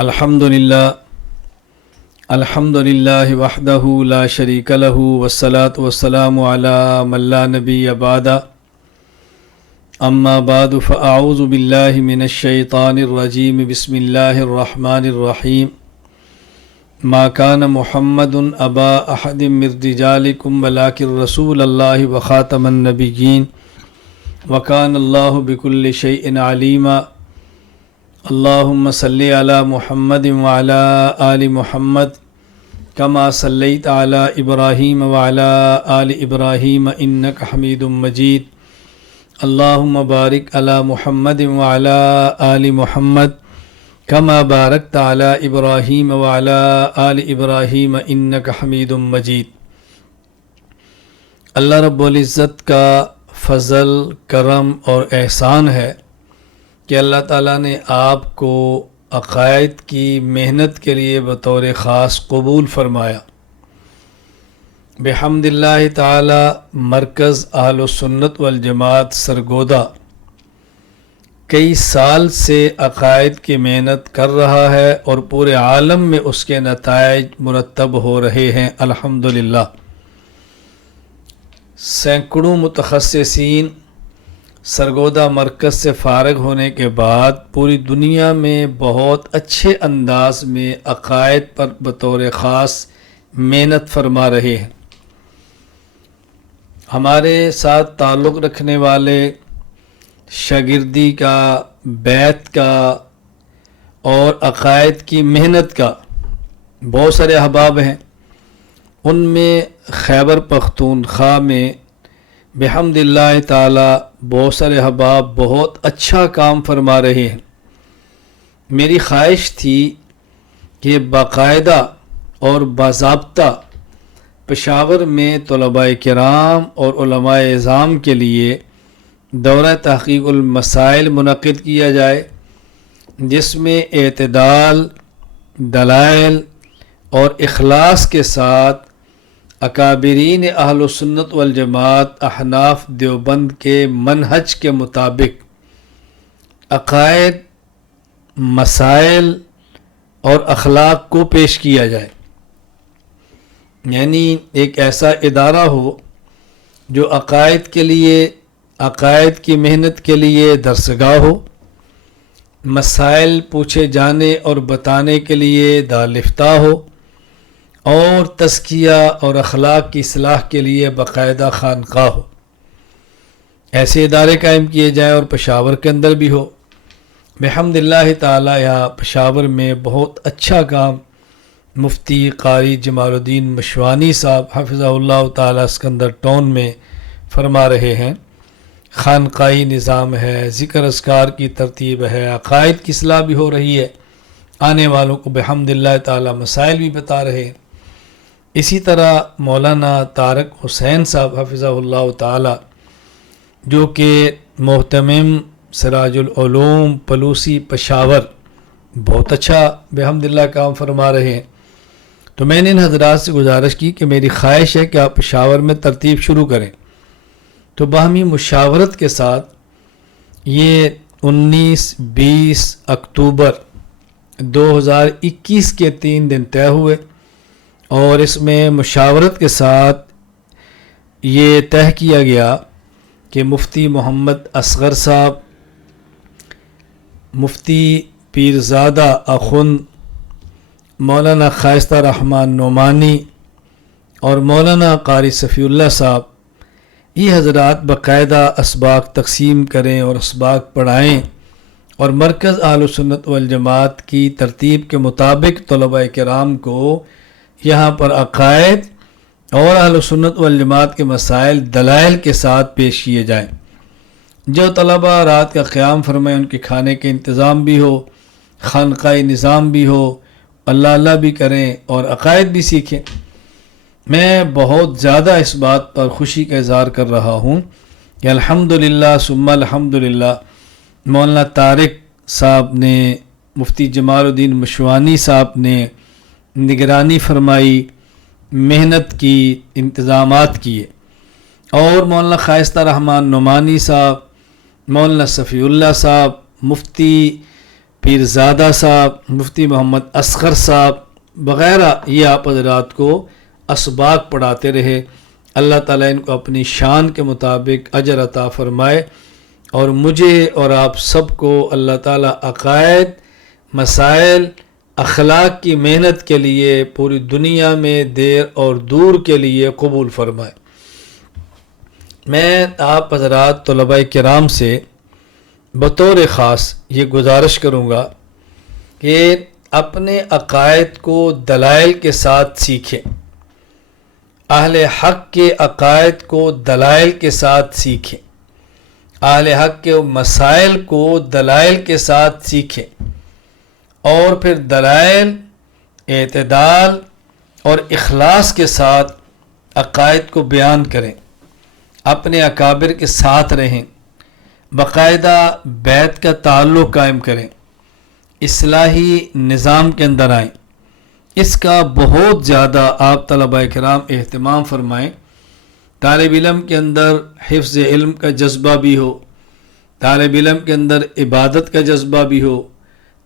الحمدللہ وحدہ لا شریک لہ والصلاة والسلام علی من لا نبی بعد اما بعد فاعوذ باللہ من الشیطان الرجیم بسم اللہ الرحمن الرحیم ما کان محمد ابا احد من رجالکم ولکن رسول اللہ وخاتم النبیین وکان اللہ بکل شیء علیما اللہم صلی علی محمد وعلی آل محمد کما صلیت علی ابراہیم وعلی آل ابراہیم انک حمید مجید اللہم بارک علی محمد وعلی آل محمد کما بارکت علی ابراہیم وعلی آل ابراہیم انک حمید مجید۔ اللہ رب العزت کا فضل، کرم اور احسان ہے کہ اللہ تعالیٰ نے آپ کو عقائد کی محنت کے لیے بطور خاص قبول فرمایا۔ بحمد اللہ تعالی مرکز اہل السنت والجماعت سرگودا کئی سال سے عقائد کی محنت کر رہا ہے اور پورے عالم میں اس کے نتائج مرتب ہو رہے ہیں الحمدللہ۔ سینکڑوں متخصصین سرگودا مرکز سے فارغ ہونے کے بعد پوری دنیا میں بہت اچھے انداز میں عقائد پر بطور خاص محنت فرما رہے ہیں۔ ہمارے ساتھ تعلق رکھنے والے شاگردی کا، بیعت کا اور عقائد کی محنت کا بہت سارے احباب ہیں۔ ان میں خیبر پختونخوا میں بحمد اللہ تعالی بہت سارے احباب بہت اچھا کام فرما رہے ہیں۔ میری خواہش تھی کہ باقاعدہ اور باضابطہ پشاور میں طلباء کرام اور علماء اعظام کے لیے دورہ تحقیق المسائل منعقد کیا جائے، جس میں اعتدال، دلائل اور اخلاص کے ساتھ اکابرین اہل سنت والجماعت احناف دیوبند کے منہج کے مطابق عقائد، مسائل اور اخلاق کو پیش کیا جائے، یعنی ایک ایسا ادارہ ہو جو عقائد کے لیے، عقائد کی محنت کے لیے درسگاہ ہو، مسائل پوچھے جانے اور بتانے کے لیے دارالفتہ ہو، اور تزکیہ اور اخلاق کی اصلاح کے لیے باقاعدہ خانقاہ ہو۔ ایسے ادارے قائم کیے جائیں اور پشاور کے اندر بھی ہو۔ بحمد اللہ تعالی یہاں پشاور میں بہت اچھا کام مفتی قاری جمال الدین مشوانی صاحب حفظہ اللہ تعالی اسکندر ٹاؤن میں فرما رہے ہیں۔ خانقاہی نظام ہے، ذکر اذکار کی ترتیب ہے، عقائد کی اصلاح بھی ہو رہی ہے، آنے والوں کو بحمد اللہ تعالی مسائل بھی بتا رہے ہیں۔ اسی طرح مولانا طارق حسین صاحب حفظہ اللہ تعالی جو کہ محتمم سراج العلوم پلوسی پشاور بہت اچھا بحمد اللہ کام فرما رہے ہیں۔ تو میں نے ان حضرات سے گزارش کی کہ میری خواہش ہے کہ آپ پشاور میں ترتیب شروع کریں، تو باہمی مشاورت کے ساتھ یہ 19-20 اکتوبر 2021 کے 3 دن طے ہوئے، اور اس میں مشاورت کے ساتھ یہ طے کیا گیا کہ مفتی محمد اصغر صاحب، مفتی پیرزادہ اخند، مولانا خائستہ رحمان نعمانی اور مولانا قاری صفی اللہ صاحب، یہ حضرات باقاعدہ اسباق تقسیم کریں اور اسباق پڑھائیں، اور مرکز اہل سنت والجماعت کی ترتیب کے مطابق طلباء کرام کو یہاں پر عقائد اور اہل سنت والجماعت کے مسائل دلائل کے ساتھ پیش کیے جائیں۔ جو طلباء رات کا قیام فرمائیں ان کے کھانے کے انتظام بھی ہو، خانقاہی نظام بھی ہو، اللہ بھی کریں اور عقائد بھی سیکھیں۔ میں بہت زیادہ اس بات پر خوشی کا اظہار کر رہا ہوں کہ الحمدللہ ثم الحمدللہ مولانا طارق صاحب نے، مفتی جمال الدین مشوانی صاحب نے نگرانی فرمائی، محنت کی، انتظامات کیے، اور مولانا خائستہ رحمان نعمانی صاحب، مولانا صفی اللہ صاحب، مفتی پیرزادہ صاحب، مفتی محمد اصغر صاحب وغیرہ یہ آپ حضرات کو اسباق پڑھاتے رہے۔ اللہ تعالیٰ ان کو اپنی شان کے مطابق اجر عطا فرمائے، اور مجھے اور آپ سب کو اللہ تعالیٰ عقائد، مسائل، اخلاق کی محنت کے لیے پوری دنیا میں دیر اور دور کے لیے قبول فرمائے۔ میں آپ حضرات طلباء کرام سے بطور خاص یہ گزارش کروں گا کہ اپنے عقائد کو دلائل کے ساتھ سیکھیں، اہل حق کے عقائد کو دلائل کے ساتھ سیکھیں، اہل حق کے مسائل کو دلائل کے ساتھ سیکھیں، اور پھر دلائل، اعتدال اور اخلاص کے ساتھ عقائد کو بیان کریں، اپنے اکابر کے ساتھ رہیں، باقاعدہ بیت کا تعلق قائم کریں، اصلاحی نظام کے اندر آئیں۔ اس کا بہت زیادہ آپ طلباء کرام اہتمام فرمائیں۔ طالب علم کے اندر حفظ علم کا جذبہ بھی ہو، طالب علم کے اندر عبادت کا جذبہ بھی ہو،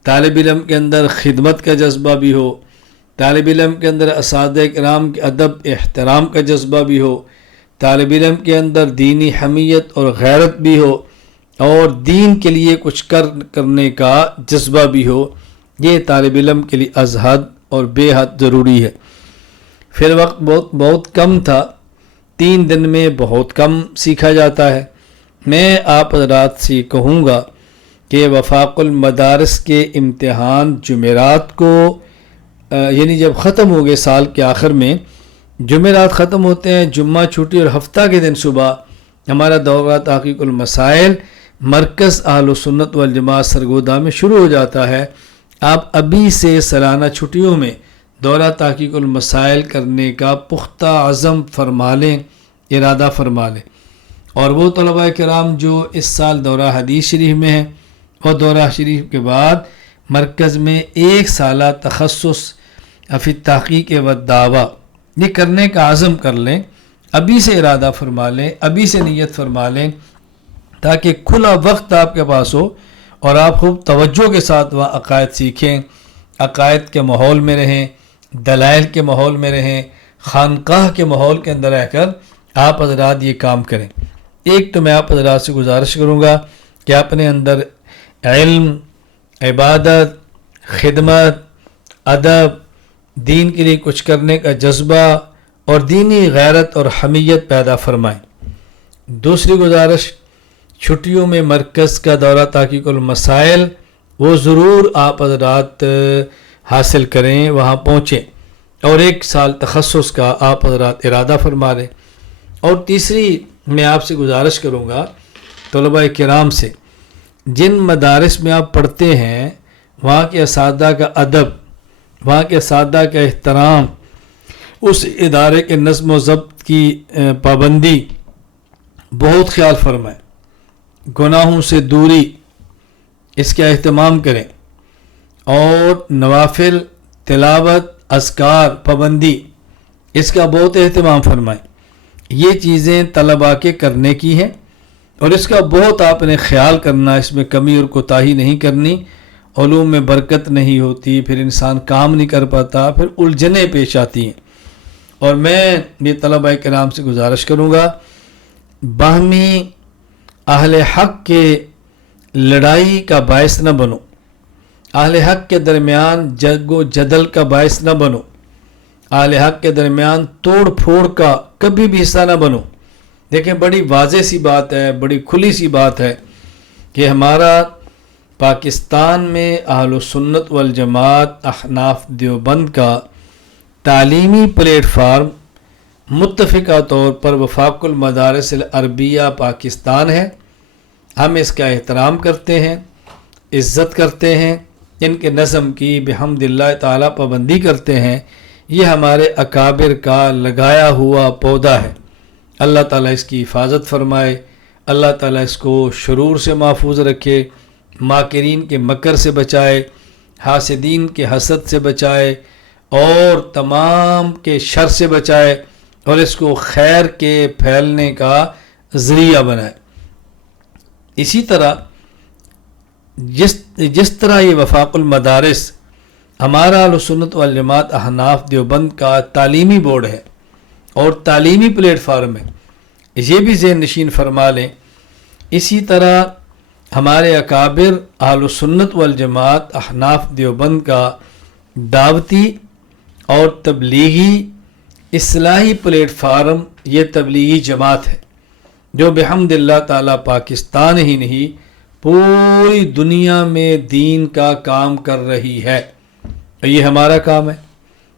طالب علم کے اندر خدمت کا جذبہ بھی ہو، طالب علم کے اندر اساتذہ کرام کے ادب احترام کا جذبہ بھی ہو، طالب علم کے اندر دینی حمیت اور غیرت بھی ہو، اور دین کے لیے کچھ کرنے کا جذبہ بھی ہو۔ یہ طالب علم کے لیے از حد اور بے حد ضروری ہے۔ پھر وقت بہت کم تھا، 3 دن میں بہت کم سیکھا جاتا ہے۔ میں آپ حضرات سے کہوں گا کہ وفاق المدارس کے امتحان جمعرات کو یعنی جب ختم ہو گئے سال کے آخر میں، جمعرات ختم ہوتے ہیں، جمعہ چھٹی، اور ہفتہ کے دن صبح ہمارا دورہ تحقیق المسائل مرکز اہل سنت والجماعت سرگودا میں شروع ہو جاتا ہے۔ آپ ابھی سے سالانہ چھٹیوں میں دورہ تحقیق المسائل کرنے کا پختہ عزم فرما لیں، ارادہ فرما لیں۔ اور وہ طلباء کرام جو اس سال دورہ حدیث شریف میں ہیں، اور دورہ شریف کے بعد مرکز میں 1 سالہ تخصص فی تحقیق و دعویٰ یہ کرنے کا عزم کر لیں، ابھی سے ارادہ فرما لیں، ابھی سے نیت فرما لیں، تاکہ کھلا وقت آپ کے پاس ہو اور آپ خوب توجہ کے ساتھ وہاں عقائد سیکھیں، عقائد کے ماحول میں رہیں، دلائل کے ماحول میں رہیں، خانقاہ کے ماحول کے اندر رہ کر آپ حضرات یہ کام کریں۔ ایک تو میں آپ حضرات سے گزارش کروں گا کہ اپنے اندر علم، عبادت، خدمت، ادب، دین کے لیے کچھ کرنے کا جذبہ اور دینی غیرت اور حمیت پیدا فرمائیں۔ دوسری گزارش، چھٹیوں میں مرکز کا دورہ تحقیق المسائل وہ ضرور آپ حضرات حاصل کریں، وہاں پہنچیں، اور 1 سال تخصص کا آپ حضرات ارادہ فرما لیں۔ اور تیسری میں آپ سے گزارش کروں گا طلباء کرام سے، جن مدارس میں آپ پڑھتے ہیں وہاں کے اساتذہ کا ادب، وہاں کے اساتذہ کا احترام، اس ادارے کے نظم و ضبط کی پابندی بہت خیال فرمائیں، گناہوں سے دوری اس کا اہتمام کریں، اور نوافل، تلاوت، اذکار، پابندی اس کا بہت اہتمام فرمائیں۔ یہ چیزیں طلباء کے کرنے کی ہیں، اور اس کا بہت آپ نے خیال کرنا، اس میں کمی اور کوتاہی نہیں کرنی۔ علوم میں برکت نہیں ہوتی، پھر انسان کام نہیں کر پاتا، پھر الجھنیں پیش آتی ہیں۔ اور میں یہ طلباء کرام سے گزارش کروں گا، باہمی اہل حق کے لڑائی کا باعث نہ بنو، اہل حق کے درمیان جنگ و جدل کا باعث نہ بنو، اہل حق کے درمیان توڑ پھوڑ کا کبھی بھی حصہ نہ بنو۔ دیکھیں، بڑی واضح سی بات ہے، بڑی کھلی سی بات ہے کہ ہمارا پاکستان میں اہل سنت والجماعت احناف دیوبند کا تعلیمی پلیٹ فارم متفقہ طور پر وفاق المدارس العربیہ پاکستان ہے۔ ہم اس کا احترام کرتے ہیں، عزت کرتے ہیں، ان کے نظم کی بحمد اللہ تعالی پابندی کرتے ہیں۔ یہ ہمارے اکابر کا لگایا ہوا پودا ہے۔ اللہ تعالیٰ اس کی حفاظت فرمائے، اللہ تعالیٰ اس کو شرور سے محفوظ رکھے، ماکرین کے مکر سے بچائے، حاسدین کے حسد سے بچائے، اور تمام کے شر سے بچائے، اور اس کو خیر کے پھیلنے کا ذریعہ بنائے۔ اسی طرح جس طرح یہ وفاق المدارس ہمارا اہل سنت والجماعت احناف دیوبند کا تعلیمی بورڈ ہے اور تعلیمی پلیٹ فارم ہے، یہ بھی ذہن نشین فرما لیں، اسی طرح ہمارے اکابر اہل سنت والجماعت احناف دیوبند کا دعوتی اور تبلیغی اصلاحی پلیٹ فارم یہ تبلیغی جماعت ہے جو بحمد اللہ تعالیٰ پاکستان ہی نہیں پوری دنیا میں دین کا کام کر رہی ہے۔ یہ ہمارا کام ہے،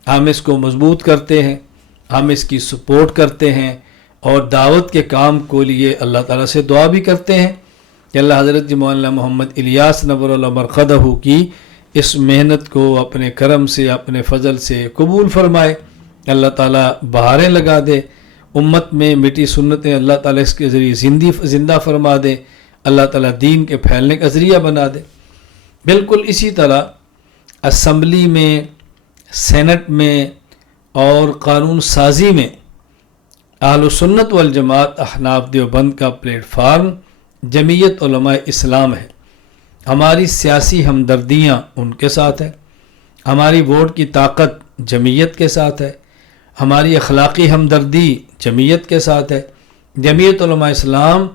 ہم اس کو مضبوط کرتے ہیں، ہم اس کی سپورٹ کرتے ہیں اور دعوت کے کام کو لیے اللہ تعالیٰ سے دعا بھی کرتے ہیں کہ اللہ حضرت مولانا محمد الیاس نور اللہ مرقدہ کی اس محنت کو اپنے کرم سے اپنے فضل سے قبول فرمائے، اللہ تعالیٰ بہاریں لگا دے، امت میں میٹھی سنتیں اللہ تعالیٰ اس کے ذریعے زندہ فرما دے، اللہ تعالیٰ دین کے پھیلنے کا ذریعہ بنا دے۔ بالکل اسی طرح اسمبلی میں، سینٹ میں اور قانون سازی میں اہل سنت والجماعت احناف دیوبند کا پلیٹ فارم جمعیت علماء اسلام ہے۔ ہماری سیاسی ہمدردیاں ان کے ساتھ ہیں، ہماری ووٹ کی طاقت جمعیت کے ساتھ ہے، ہماری اخلاقی ہمدردی جمعیت کے ساتھ ہے۔ جمعیت علماء اسلام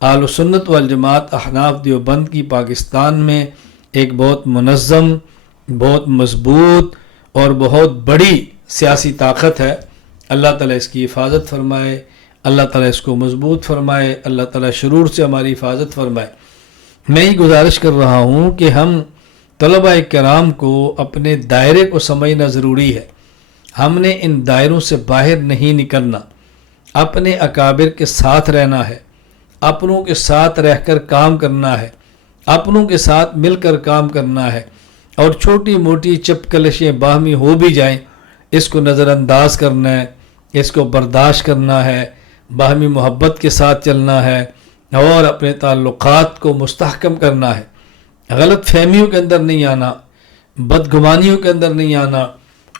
اہل سنت والجماعت احناف دیوبند کی پاکستان میں ایک بہت منظم، بہت مضبوط اور بہت بڑی سیاسی طاقت ہے۔ اللہ تعالیٰ اس کی حفاظت فرمائے، اللہ تعالیٰ اس کو مضبوط فرمائے، اللہ تعالیٰ شرور سے ہماری حفاظت فرمائے۔ میں یہ گزارش کر رہا ہوں کہ ہم طلباء کرام کو اپنے دائرے کو سمجھنا ضروری ہے۔ ہم نے ان دائروں سے باہر نہیں نکلنا، اپنے اکابر کے ساتھ رہنا ہے، اپنوں کے ساتھ رہ کر کام کرنا ہے، اپنوں کے ساتھ مل کر کام کرنا ہے، اور چھوٹی موٹی چپکلشیں باہمی ہو بھی جائیں اس کو نظر انداز کرنا ہے، اس کو برداشت کرنا ہے، باہمی محبت کے ساتھ چلنا ہے اور اپنے تعلقات کو مستحکم کرنا ہے۔ غلط فہمیوں کے اندر نہیں آنا، بدگمانیوں کے اندر نہیں آنا،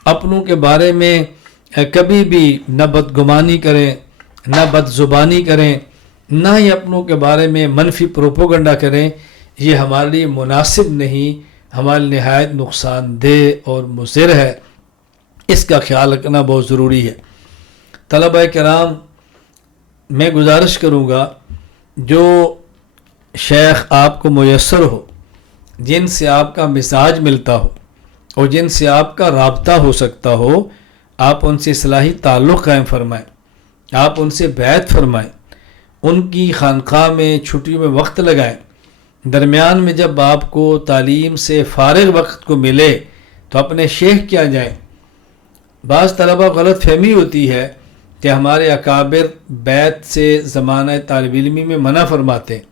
اپنوں کے بارے میں کبھی بھی نہ بدگمانی کریں، نہ بد زبانی کریں، نہ ہی اپنوں کے بارے میں منفی پروپوگنڈا کریں۔ یہ ہمارے لیے مناسب نہیں، ہمارے نہایت نقصان دہ اور مضر ہے، اس کا خیال رکھنا بہت ضروری ہے۔ طلباء کرام، میں گزارش کروں گا جو شیخ آپ کو میسر ہو، جن سے آپ کا مزاج ملتا ہو اور جن سے آپ کا رابطہ ہو سکتا ہو، آپ ان سے اصلاحی تعلق قائم فرمائیں، آپ ان سے بیعت فرمائیں، ان کی خانقاہ میں چھٹیوں میں وقت لگائیں۔ درمیان میں جب آپ کو تعلیم سے فارغ وقت کو ملے تو اپنے شیخ کیا جائیں۔ بعض طلبہ غلط فہمی ہوتی ہے کہ ہمارے اکابر بیعت سے زمانہ طالب علمی میں منع فرماتے ہیں۔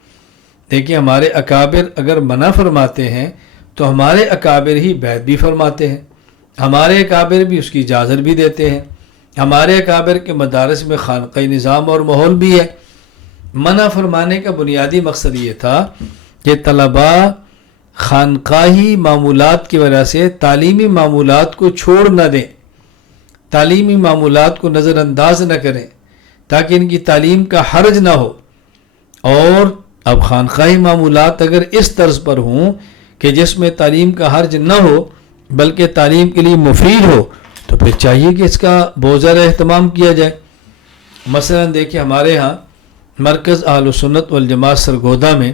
دیکھیں، ہمارے اکابر اگر منع فرماتے ہیں تو ہمارے اکابر ہی بیعت بھی فرماتے ہیں، ہمارے اکابر بھی اس کی اجازت بھی دیتے ہیں، ہمارے اکابر کے مدارس میں خانقاہی نظام اور ماحول بھی ہے۔ منع فرمانے کا بنیادی مقصد یہ تھا کہ طلباء خانقاہی معمولات کی وجہ سے تعلیمی معمولات کو چھوڑ نہ دیں، تعلیمی معمولات کو نظر انداز نہ کریں تاکہ ان کی تعلیم کا حرج نہ ہو۔ اور اب خانقاہی معمولات اگر اس طرز پر ہوں کہ جس میں تعلیم کا حرج نہ ہو بلکہ تعلیم کے لیے مفید ہو تو پھر چاہیے کہ اس کا بہت زیادہ اہتمام کیا جائے۔ مثلا دیکھیں، ہمارے ہاں مرکز اہل سنت والجماعت سرگودا میں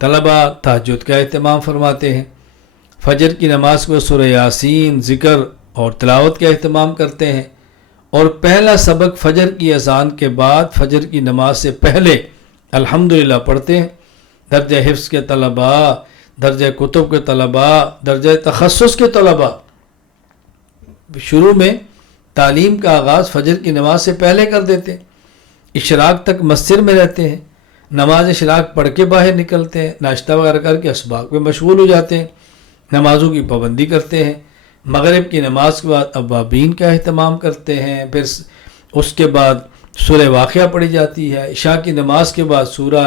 طلباء تہجد کا اہتمام فرماتے ہیں، فجر کی نماز میں سورہ یاسین، ذکر اور تلاوت کا اہتمام کرتے ہیں، اور پہلا سبق فجر کی اذان کے بعد فجر کی نماز سے پہلے الحمدللہ پڑھتے ہیں۔ درجہ حفظ کے طلباء، درجہ کتب کے طلباء، درجہ تخصص کے طلباء شروع میں تعلیم کا آغاز فجر کی نماز سے پہلے کر دیتے ہیں، اشراق تک مسجد میں رہتے ہیں، نماز اشراق پڑھ کے باہر نکلتے ہیں، ناشتہ وغیرہ کر کے اسباق میں مشغول ہو جاتے ہیں، نمازوں کی پابندی کرتے ہیں، مغرب کی نماز کے بعد اوابین کا اہتمام کرتے ہیں، پھر اس کے بعد سورہ واقعہ پڑھی جاتی ہے، عشاء کی نماز کے بعد سورہ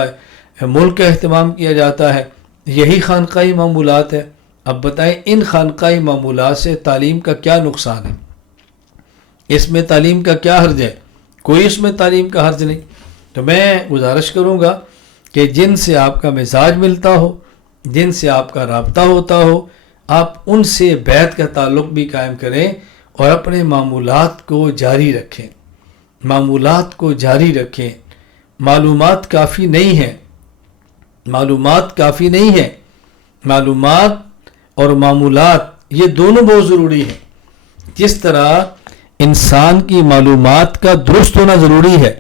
ملک کا اہتمام کیا جاتا ہے۔ یہی خانقاہی معمولات ہے۔ اب بتائیں، ان خانقاہی معمولات سے تعلیم کا کیا نقصان ہے؟ اس میں تعلیم کا کیا حرج ہے؟ کوئی اس میں تعلیم کا حرج نہیں۔ تو میں گزارش کروں گا کہ جن سے آپ کا مزاج ملتا ہو، جن سے آپ کا رابطہ ہوتا ہو آپ ان سے بیعت کا تعلق بھی قائم کریں اور اپنے معمولات کو جاری رکھیں۔ معمولات کو جاری رکھیں۔ معلومات کافی نہیں ہے، معلومات کافی نہیں ہے، معلومات اور معمولات یہ دونوں بہت ضروری ہیں۔ جس طرح انسان کی معلومات کا درست ہونا ضروری ہے،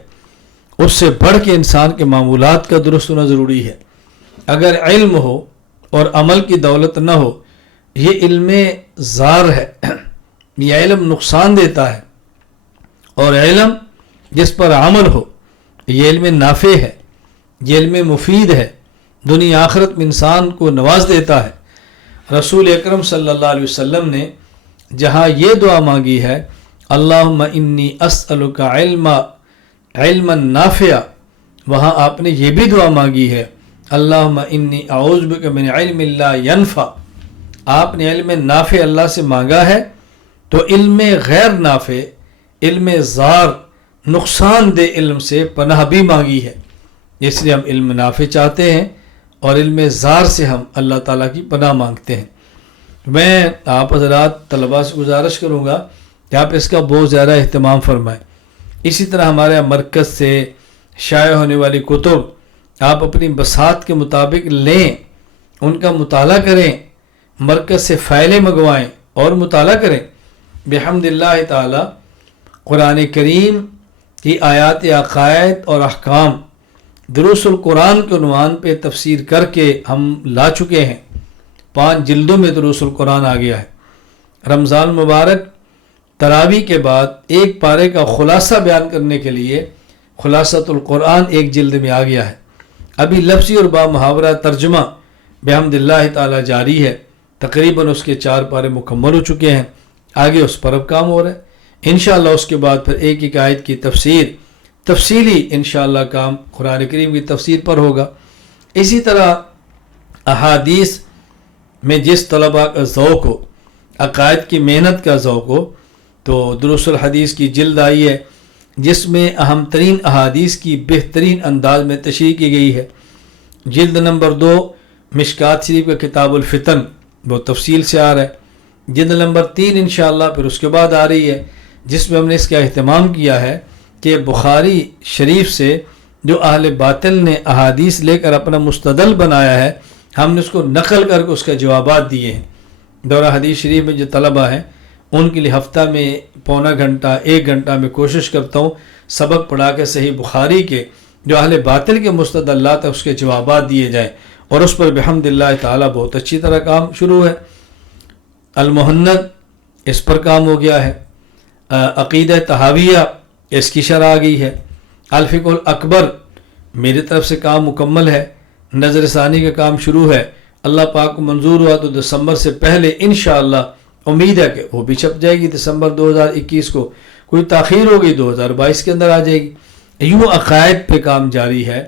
اس سے بڑھ کے انسان کے معمولات کا درست ہونا ضروری ہے۔ اگر علم ہو اور عمل کی دولت نہ ہو، یہ علم زار ہے، یہ علم نقصان دیتا ہے، اور علم جس پر عمل ہو یہ علم نافع ہے، یہ علم مفید ہے، دنیا آخرت میں انسان کو نواز دیتا ہے۔ رسول اکرم صلی اللہ علیہ وسلم نے جہاں یہ دعا مانگی ہے اللہم انی اسألک علما نافعا، وہاں آپ نے یہ بھی دعا مانگی ہے اللہم انی اعوذ بک من علم لا ینفع۔ آپ نے علم نافع اللہ سے مانگا ہے تو علم غیر نافع، علم زار، نقصان دہ علم سے پناہ بھی مانگی ہے۔ اس لیے ہم علم نافع چاہتے ہیں اور علم زار سے ہم اللہ تعالیٰ کی پناہ مانگتے ہیں۔ میں آپ حضرات طلباء سے گزارش کروں گا کہ آپ اس کا بہت زیادہ اہتمام فرمائیں۔ اسی طرح ہمارے مرکز سے شائع ہونے والی کتب آپ اپنی بساط کے مطابق لیں، ان کا مطالعہ کریں، مرکز سے فائلیں منگوائیں اور مطالعہ کریں۔ بحمد اللہ تعالی قرآن کریم کی آیات عقائد اور احکام دروس القرآن کے عنوان پہ تفسیر کر کے ہم لا چکے ہیں۔ 5 جلدوں میں دروس القرآن آ گیا ہے۔ رمضان مبارک تراویح کے بعد ایک پارے کا خلاصہ بیان کرنے کے لیے خلاصۃ القرآن ایک جلد میں آ گیا ہے۔ ابھی لفظی اور با محاورہ ترجمہ بحمد اللہ تعالی جاری ہے، تقریباً اس کے 4 پارے مکمل ہو چکے ہیں، آگے اس پر اب کام ہو رہا ہے۔ انشاءاللہ اس کے بعد پھر ایک ایک آیت کی تفصیلی انشاءاللہ کام قرآن کریم کی تفسیر پر ہوگا۔ اسی طرح احادیث میں جس طلباء کا ذوق ہو، عقائد کی محنت کا ذوق ہو، تو دروس الحدیث کی جلد آئی ہے جس میں اہم ترین احادیث کی بہترین انداز میں تشریح کی گئی ہے۔ جلد نمبر 2 مشکات شریف کا کتاب الفتن وہ تفصیل سے آ رہا ہے۔ جلد نمبر 3 انشاءاللہ پھر اس کے بعد آ رہی ہے، جس میں ہم نے اس کا اہتمام کیا ہے کہ بخاری شریف سے جو اہل باطل نے احادیث لے کر اپنا مستدل بنایا ہے، ہم نے اس کو نقل کر کے اس کا جوابات دیے ہیں۔ دورہ حدیث شریف میں جو طلبہ ہیں ان کے لیے ہفتہ میں پونا گھنٹہ 1 گھنٹہ میں کوشش کرتا ہوں سبق پڑھا کے صحیح بخاری کے جو اہل باطل کے مستدلات ہیں اس کے جوابات دیے جائیں، اور اس پر بحمد اللہ تعالیٰ بہت اچھی طرح کام شروع ہے۔ المحند اس پر کام ہو گیا ہے، عقیدہ طحاویہ اس کی شرح آ گئی ہے، الفقہ الاکبر میری طرف سے کام مکمل ہے، نظر ثانی کا کام شروع ہے، اللہ پاک کو منظور ہوا تو دسمبر سے پہلے انشاءاللہ امید ہے کہ وہ بھی چھپ جائے گی دسمبر 2021 کو، کوئی تاخیر ہوگی 2022 کے اندر آ جائے گی۔ یوں عقائد پہ کام جاری ہے،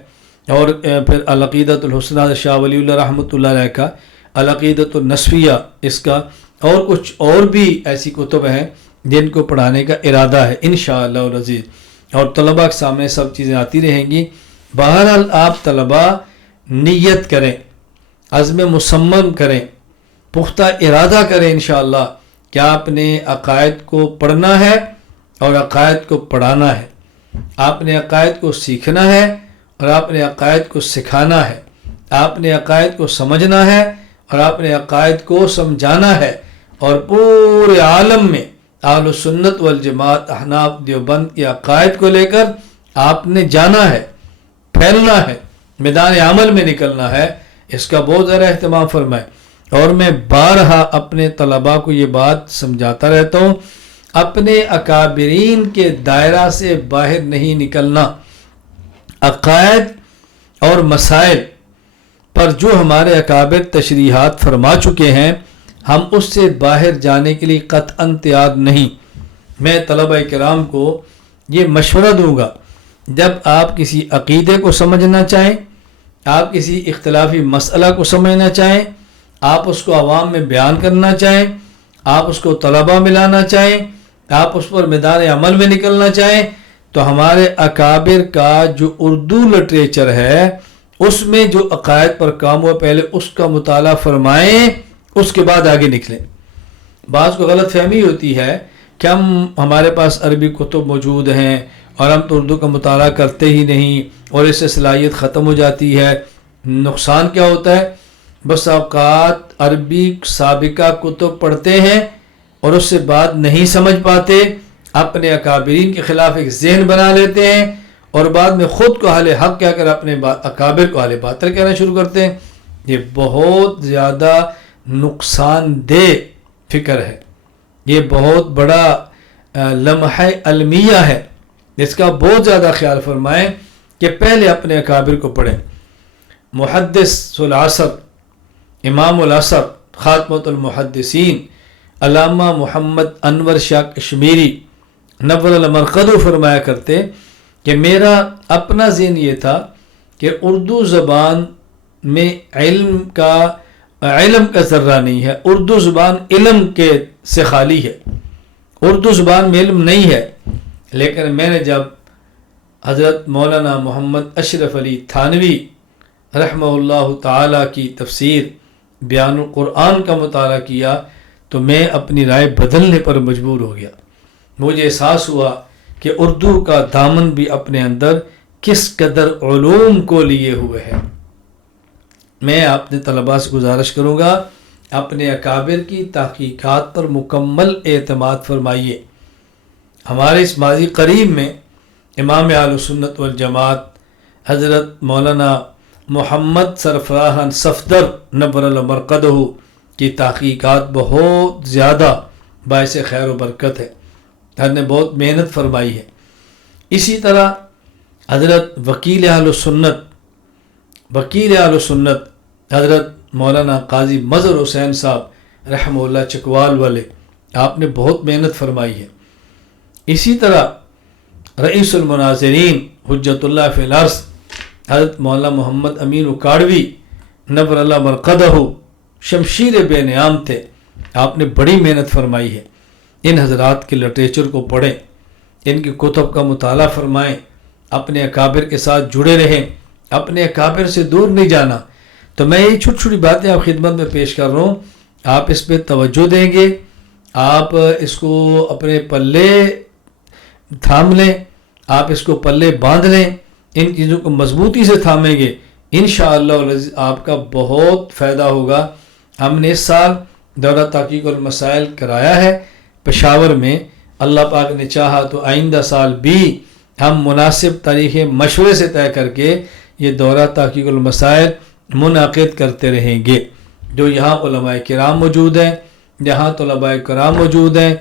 اور پھر العقیدۃ الحسنیٰ شاہ ولی اللہ رحمۃ اللہ علیہ کا، العقیدۃ النصفیہ اس کا، اور کچھ اور بھی ایسی کتب ہیں جن کو پڑھانے کا ارادہ ہے انشاءاللہ العزیز، اور طلباء کے سامنے سب چیزیں آتی رہیں گی۔ بہرحال آپ طلباء نیت کریں، عزم مصمم کریں، پختہ ارادہ کریں انشاءاللہ کہ آپ نے عقائد کو پڑھنا ہے اور عقائد کو پڑھانا ہے، آپ نے عقائد کو سیکھنا ہے اور آپ نے عقائد کو سکھانا ہے، آپ نے عقائد کو سمجھنا ہے اور آپ نے عقائد کو سمجھانا ہے، اور پورے عالم میں اہل سنت والجماعت احناف دیوبند کے عقائد کو لے کر آپ نے جانا ہے، پھیلنا ہے، میدان عمل میں نکلنا ہے۔ اس کا بہت زیادہ اہتمام فرمائیں، اور میں بارہا اپنے طلباء کو یہ بات سمجھاتا رہتا ہوں، اپنے اکابرین کے دائرہ سے باہر نہیں نکلنا۔ عقائد اور مسائل پر جو ہمارے اکابر تشریحات فرما چکے ہیں، ہم اس سے باہر جانے کے لیے قطعاً تیار نہیں۔ میں طلبہ کرام کو یہ مشورہ دوں گا، جب آپ کسی عقیدے کو سمجھنا چاہیں، آپ کسی اختلافی مسئلہ کو سمجھنا چاہیں، آپ اس کو عوام میں بیان کرنا چاہیں، آپ اس کو طلبہ میں لانا چاہیں، آپ اس پر میدان عمل میں نکلنا چاہیں، تو ہمارے اکابر کا جو اردو لٹریچر ہے اس میں جو عقائد پر کام ہوا پہلے اس کا مطالعہ فرمائیں، اس کے بعد آگے نکلیں۔ بعض کو غلط فہمی ہوتی ہے کہ ہمارے پاس عربی کتب موجود ہیں اور ہم تو اردو کا مطالعہ کرتے ہی نہیں اور اس سے صلاحیت ختم ہو جاتی ہے۔ نقصان کیا ہوتا ہے؟ بس اوقات عربی سابقہ کتب پڑھتے ہیں اور اس سے بات نہیں سمجھ پاتے، اپنے اکابرین کے خلاف ایک ذہن بنا لیتے ہیں اور بعد میں خود کو اہل حق کہہ کر اپنے اکابر کو اہل باطل کہنا شروع کرتے ہیں۔ یہ بہت زیادہ نقصان دہ فکر ہے، یہ بہت بڑا لمحہ المیہ ہے، اس کا بہت زیادہ خیال فرمائیں کہ پہلے اپنے اکابر کو پڑھیں۔ محدث العصر، امام العصر، خاتمۃ المحدثین علامہ محمد انور شاہ کشمیری نور المرقد فرمایا کرتے کہ میرا اپنا ذہن یہ تھا کہ اردو زبان میں علم کا ذرہ نہیں ہے، اردو زبان علم کے سے خالی ہے، اردو زبان میں علم نہیں ہے۔ لیکن میں نے جب حضرت مولانا محمد اشرف علی تھانوی رحمہ اللہ تعالی کی تفسیر بیان القرآن کا مطالعہ کیا تو میں اپنی رائے بدلنے پر مجبور ہو گیا۔ مجھے احساس ہوا کہ اردو کا دامن بھی اپنے اندر کس قدر علوم کو لیے ہوئے ہے۔ میں اپنے طلباء سے گزارش کروں گا اپنے اکابر کی تحقیقات پر مکمل اعتماد فرمائیے۔ ہمارے اس ماضی قریب میں امام اہل سنت والجماعت حضرت مولانا محمد سرفراز صفدر نور المرقدہ کی تحقیقات بہت زیادہ باعث خیر و برکت ہے، ہر نے بہت محنت فرمائی ہے۔ اسی طرح حضرت وکیل اہل سنت حضرت مولانا قاضی مظہر حسین صاحب رحمہ اللہ چکوال والے، آپ نے بہت محنت فرمائی ہے۔ اسی طرح رئیس المناظرین حجت اللہ فی الارض حضرت مولانا محمد امین اکاڑوی نور اللہ مرقدہ شمشیر بے نیام تھے، آپ نے بڑی محنت فرمائی ہے۔ ان حضرات کے لٹریچر کو پڑھیں، ان کی کتب کا مطالعہ فرمائیں، اپنے اکابر کے ساتھ جڑے رہیں، اپنے اکابر سے دور نہیں جانا۔ تو میں یہ چھوٹی چھوٹی باتیں آپ خدمت میں پیش کر رہا ہوں، آپ اس پہ توجہ دیں گے، آپ اس کو اپنے پلے تھام لیں، آپ اس کو پلے باندھ لیں، ان چیزوں کو مضبوطی سے تھامیں گے، انشاءاللہ آپ کا بہت فائدہ ہوگا۔ ہم نے اس سال دورہ تحقیق المسائل کرایا ہے پشاور میں، اللہ پاک نے چاہا تو آئندہ سال بھی ہم مناسب تاریخ مشورے سے طے کر کے یہ دورہ تحقیق المسائل منعقد کرتے رہیں گے۔ جو یہاں علماء کرام موجود ہیں، یہاں طلباء کرام موجود ہیں،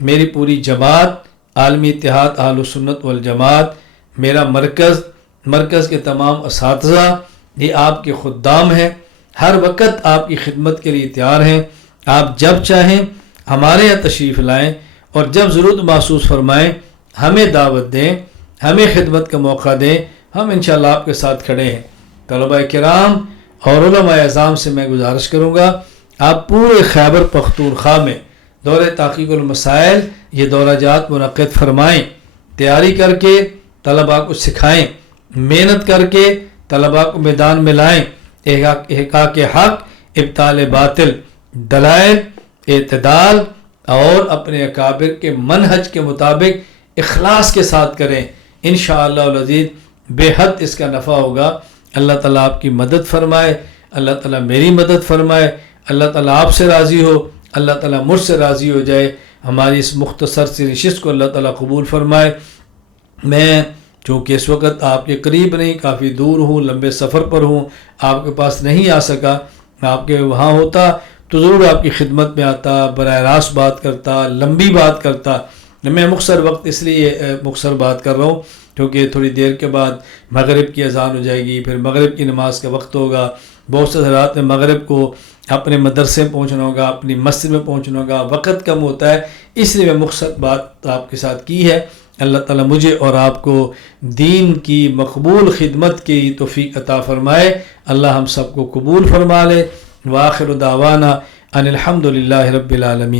میری پوری جماعت عالمی اتحاد اہل سنت والجماعت، میرا مرکز کے تمام اساتذہ، یہ آپ کے خدام ہیں، ہر وقت آپ کی خدمت کے لیے تیار ہیں۔ آپ جب چاہیں ہمارے یہاں تشریف لائیں اور جب ضرورت محسوس فرمائیں ہمیں دعوت دیں، ہمیں خدمت کا موقع دیں، ہم انشاءاللہ آپ کے ساتھ کھڑے ہیں۔ طلباء کرام اور علماء اعظام سے میں گزارش کروں گا آپ پورے خیبر پختونخوا میں دورہ تحقیق المسائل یہ دورہ جات منعقد فرمائیں، تیاری کر کے طلباء کو سکھائیں، محنت کر کے طلباء کو میدان میں لائیں، احقاق حق، ابطال باطل، دلائل، اعتدال اور اپنے اکابر کے منہج کے مطابق اخلاص کے ساتھ کریں، انشاءاللہ العزیز بے حد اس کا نفع ہوگا۔ اللہ تعالیٰ آپ کی مدد فرمائے، اللہ تعالیٰ میری مدد فرمائے، اللہ تعالیٰ آپ سے راضی ہو، اللہ تعالیٰ مجھ سے راضی ہو جائے۔ ہماری اس مختصر سی نشست کو اللہ تعالیٰ قبول فرمائے۔ میں چونکہ اس وقت آپ کے قریب نہیں، کافی دور ہوں، لمبے سفر پر ہوں، آپ کے پاس نہیں آ سکا، آپ کے وہاں ہوتا تو ضرور آپ کی خدمت میں آتا، براہ راست بات کرتا، لمبی بات کرتا۔ میں مختصر وقت اس لیے مختصر بات کر رہا ہوں کیونکہ تھوڑی دیر کے بعد مغرب کی اذان ہو جائے گی، پھر مغرب کی نماز کا وقت ہوگا، بہت سے حضرات میں مغرب کو اپنے مدرسے میں پہنچنا ہوگا، اپنی مسجد میں پہنچنا ہوگا، وقت کم ہوتا ہے، اس لیے میں مختصر بات آپ کے ساتھ کی ہے۔ اللہ تعالیٰ مجھے اور آپ کو دین کی مقبول خدمت کی توفیق عطا فرمائے، اللہ ہم سب کو قبول فرما لے۔ وآخر دعوانا ان الحمد للہ رب العالمین۔